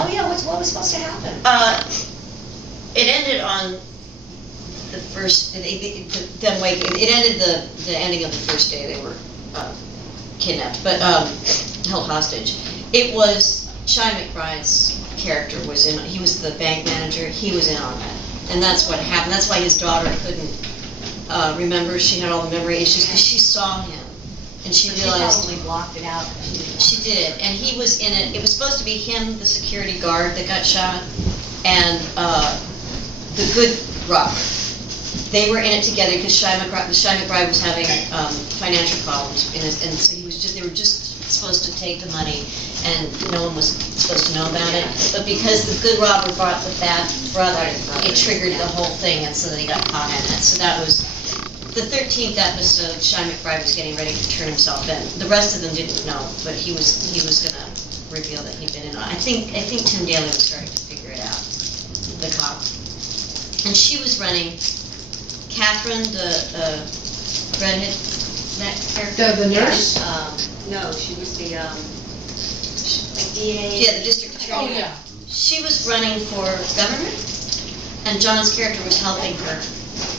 Oh yeah, what was supposed to happen? It ended on the first. It ended the ending of the first day they were kidnapped, but held hostage. It was Shia McBride's character was in. He was the bank manager. He was in on that, and that's what happened. That's why his daughter couldn't remember. She had all the memory issues because she saw him. And she realized she probably blocked it out. She did, and he was in it. It was supposed to be him, the security guard that got shot, and the good rock. They were in it together because Shia McBride was having financial problems, and so they were just supposed to take the money, and no one was supposed to know about it. But because the good robber brought the bad brother, it triggered the whole thing, and so they got caught in it. So that was. The 13th episode, Shia McBride was getting ready to turn himself in. The rest of them didn't know, but he was going to reveal that he'd been in on it. I think Tim Daly was starting to figure it out, the cop. And she was running Catherine, the redhead character. The nurse? No, she was the DA. Yeah, the district attorney. Oh yeah. She was running for governor, and John's character was helping her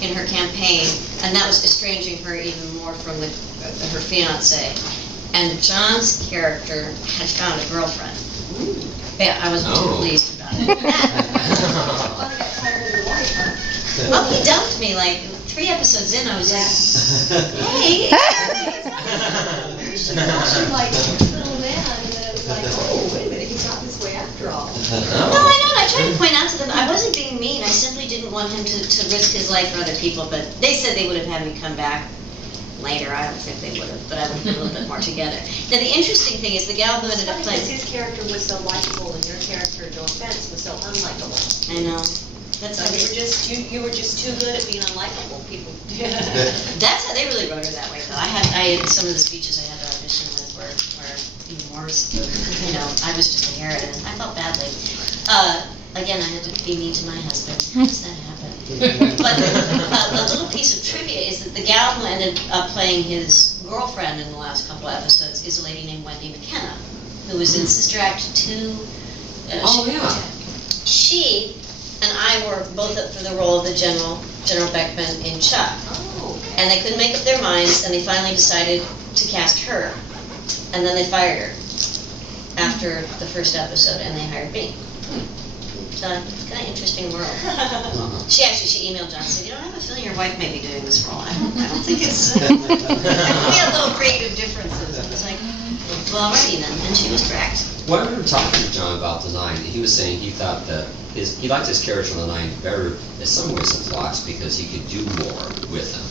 in her campaign, and that was estranging her even more from her fiance. And John's character had found a girlfriend. Yeah, I wasn't too pleased about it. Oh, he dumped me like 3 episodes in. I was like, hey. She like little man, and then it was like, oh, wait a minute, he's not this way after all. No, I know. I tried to point out to them, I wasn't being mean. I simply didn't want him to risk his life for other people, but they said they would have had me come back later. I don't think they would have, but I would have been a little bit more together. Now, the interesting thing is the gal who ended up playing... His character was so likable, and your character, no offense, was so unlikable. I know. That's so you were just too good at being unlikable, people. That's how they really wrote her that way, though. I had some of the speeches I had to audition with were even worse. You know, I was just a heroine. I felt badly. Again, I had to be mean to my husband. How does that happen? But a little piece of trivia is that the gal who ended up playing his girlfriend in the last couple of episodes is a lady named Wendy McKenna, who was in Sister Act 2. She and I were both up for the role of the General Beckman in Chuck. Oh, okay. And they couldn't make up their minds, and they finally decided to cast her. And then they fired her after the first episode, and they hired me. So it's kind of interesting world. She emailed John and said, I have a feeling your wife may be doing this role. I don't think it's... we had little creative differences. I was like, well, alrighty then. And she was correct. Well, I remember talking to John about the Nine. He was saying he thought that he liked his character on the Nine better in some ways than Phlox because he could do more with him.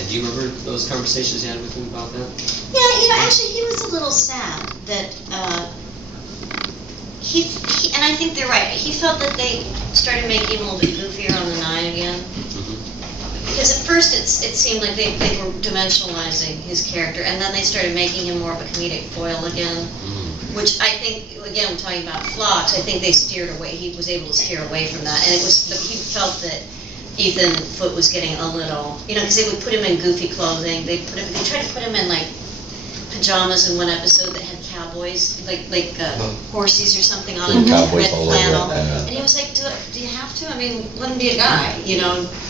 And do you remember those conversations you had with him about that? Yeah, actually he was a little sad that he and I think they're right. He felt that they started making him a little bit goofier on the Nine again. Because at first it seemed like they were dimensionalizing his character, and then they started making him more of a comedic foil again. Which I think, again, we're talking about Phlox, I think they steered away. He was able to steer away from that, and but he felt that Ethan Foote was getting a little, because they would put him in goofy clothing. They tried to put him in like pajamas in one episode that had cowboys, like horses or something on it, red flannel. And he was like, do you have to? I mean, let him be a guy,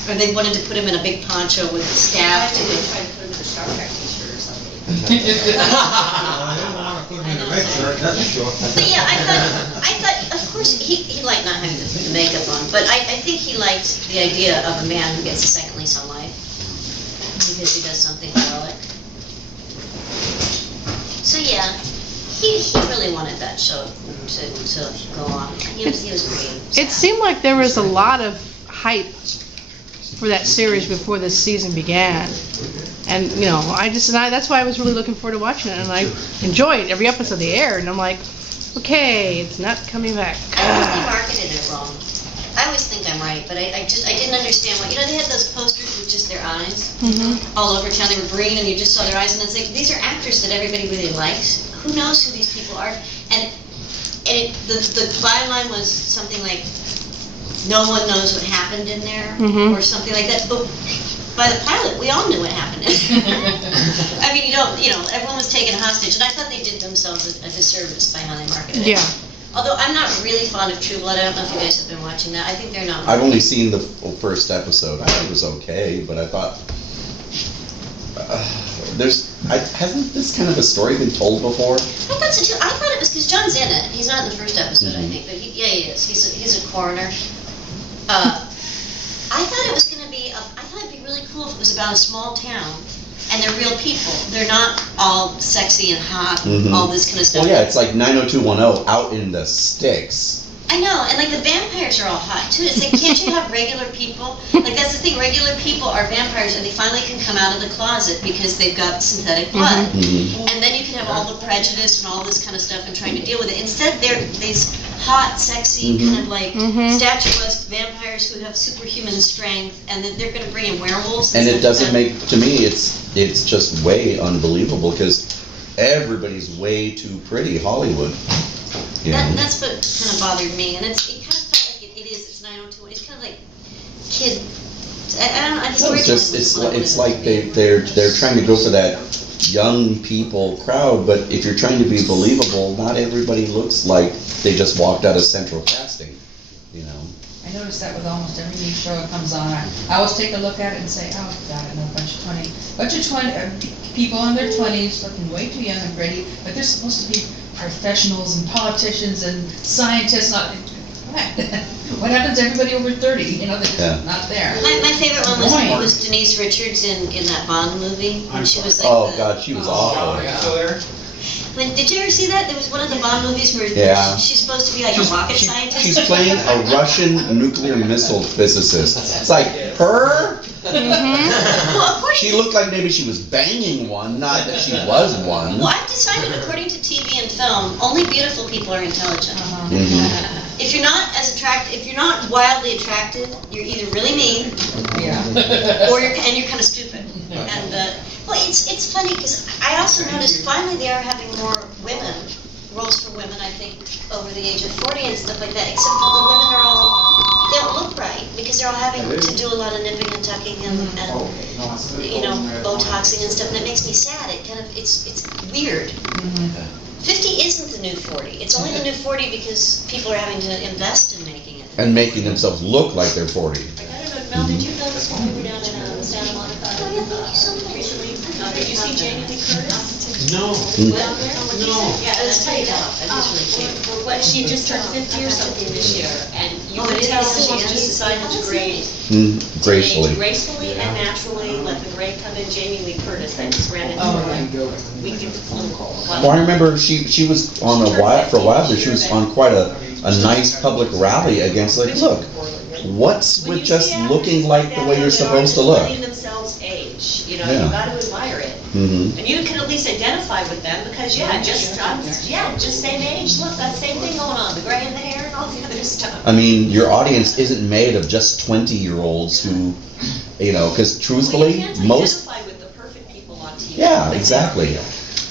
Or they wanted to put him in a big poncho with a staff. They tried to put him in a Star Trek t-shirt or something. But yeah, I thought, of course, he liked not having to put the makeup on, but I think he liked the idea of a man who gets a second lease on life because he does something heroic. So yeah, he really wanted that show to go on. He was pretty sad. It seemed like there was a lot of hype for that series before this season began. And, that's why I was really looking forward to watching it. And I enjoyed every episode they aired. And I'm like, okay, it's not coming back. I think they marketed it wrong. I always think I'm right, but I didn't understand what, they had those posters with just their eyes all over town. They were green, and you just saw their eyes. And it's like, these are actors that everybody really likes. Who knows who these people are? And the byline was something like, no one knows what happened in there, or something like that. But by the pilot, we all knew what happened. I mean, everyone was taken hostage, and I thought they did themselves a disservice by how they marketed it. Yeah. Although I'm not really fond of True Blood. I don't know if you guys have been watching that. I think they're not. I've only seen the first episode. I thought it was okay, but I thought hasn't this kind of a story been told before? I thought so too. I thought it was because John's in it. He's not in the first episode, I think, but he is. He's a coroner. I thought it was going to be. I thought it'd be really cool if it was about a small town, and they're real people. They're not all sexy and hot, all this kind of stuff. Well, yeah, it's like 90210 out in the sticks. I know, and like the vampires are all hot too. It's like, can't you have regular people? Like that's the thing. Regular people are vampires, and they finally can come out of the closet because they've got synthetic blood. And then you can have all the prejudice and all this kind of stuff and trying to deal with it. Instead, they're these hot, sexy, kind of like statuesque vampires who have superhuman strength, and then they're going to bring in werewolves. And it doesn't make, to me, it's just way unbelievable because everybody's way too pretty. Hollywood. Yeah. That's what kind of bothered me, and it kind of felt like it is. It's 902. It's kind of like kid. I don't know. It's like they're trying to go for that young people crowd, but if you're trying to be believable, not everybody looks like they just walked out of central casting. You know. I notice that with almost every new show that comes on. I always take a look at it and say, oh God, I know a bunch of 20 people in their 20s looking way too young and pretty, but they're supposed to be professionals and politicians and scientists. What happens to everybody over 30? You know, they're just not there. My favorite one was Denise Richards in that Bond movie when she was like. Oh God, she was awful. Did you ever see that? There was one of the Bond movies where she's supposed to be like a rocket scientist. She's playing a Russian nuclear missile physicist. It's like her. Well, of course. She looked like maybe she was banging one, not that she was one. Well, I've decided, according to TV and film, only beautiful people are intelligent. If you're not if you're not wildly attractive, you're either really mean, or you're kind of stupid. And well, it's funny because I also noticed finally they are having more roles for women. I think over the age of 40 and stuff like that. Except for the women they don't look right because they're all having to do a lot of nipping and tucking and Botoxing and stuff, and it makes me sad. It's weird. 50 isn't the new 40. It's only the new 40 because people are having to invest in making it. And making themselves look like they're 40. I don't know, Mel, did you notice when we were down in Santa Monica recently? Did you see Jamie Lee Curtis? No. Yeah, it was pretty tough. What, she just turned 50 or something this year, and you could tell she just decided to grade gracefully and naturally, let the gray come in. Jamie Lee Curtis, I just ran into her. Well, I remember she was on for a while, but she was on quite a nice public rally against, like, look, what's with just looking like the way you're supposed to look? Letting themselves age, you got to admire it. And you can at least identify with them because, just same age. Look, that same thing going on, the gray in the hair and all the other stuff. I mean, your audience isn't made of just 20-year-olds who, because truthfully, most... identify with the perfect people on TV. Yeah, exactly.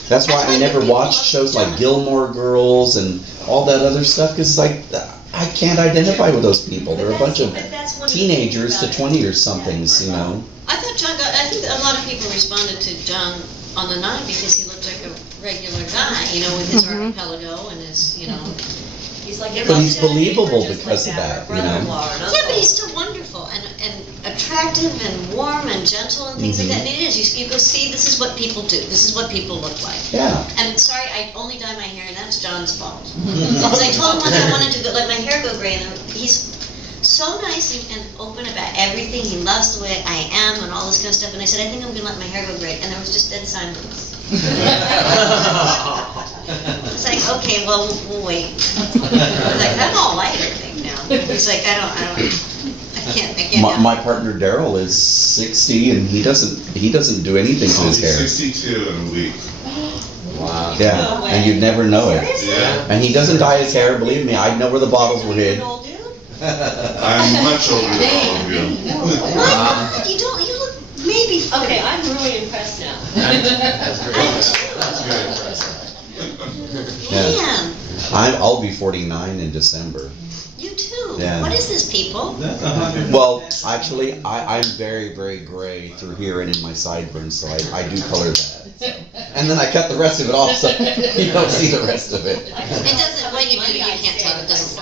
That's why I never watched shows like Gilmore Girls and all that other stuff, because, like, I can't identify with those people. They're a bunch of teenagers to 20 or somethings, I think a lot of people responded to John on the 9 because he looked like a regular guy, with his archipelago and his, He's like, but he's believable because of that, Yeah, but he's still wonderful and attractive and warm and gentle and things like that. And it is. You go see, this is what people do. This is what people look like. Yeah. And sorry, I only dye my hair, and that's John's fault. Because I told him once I wanted to let my hair go gray, and he's so nice and open about everything. He loves the way I am and all this kind of stuff. And I said, I think I'm going to let my hair go gray. And there was just dead silence. It's like, okay, well, we'll wait. Like, I'm all light, I think, now. He's like, I can't. My partner Daryl is 60, and he doesn't do anything to his hair. 62 in a week. Wow. Yeah, No way. and you'd never know it. Yeah. And he doesn't dye his hair. Believe me, I'd know where the bottles were hid. I'm much older than you. My God, you look maybe 40. Okay, I'm really impressed now. That's great. That's very impressive. Man. I'll be 49 in December. You too. Yeah. What is this, people? That's 100. Well, actually, I'm very, very gray through here and in my sideburns, so I do color that. And then I cut the rest of it off, so you don't see the rest of it. It doesn't, what you do, you can't tell, it doesn't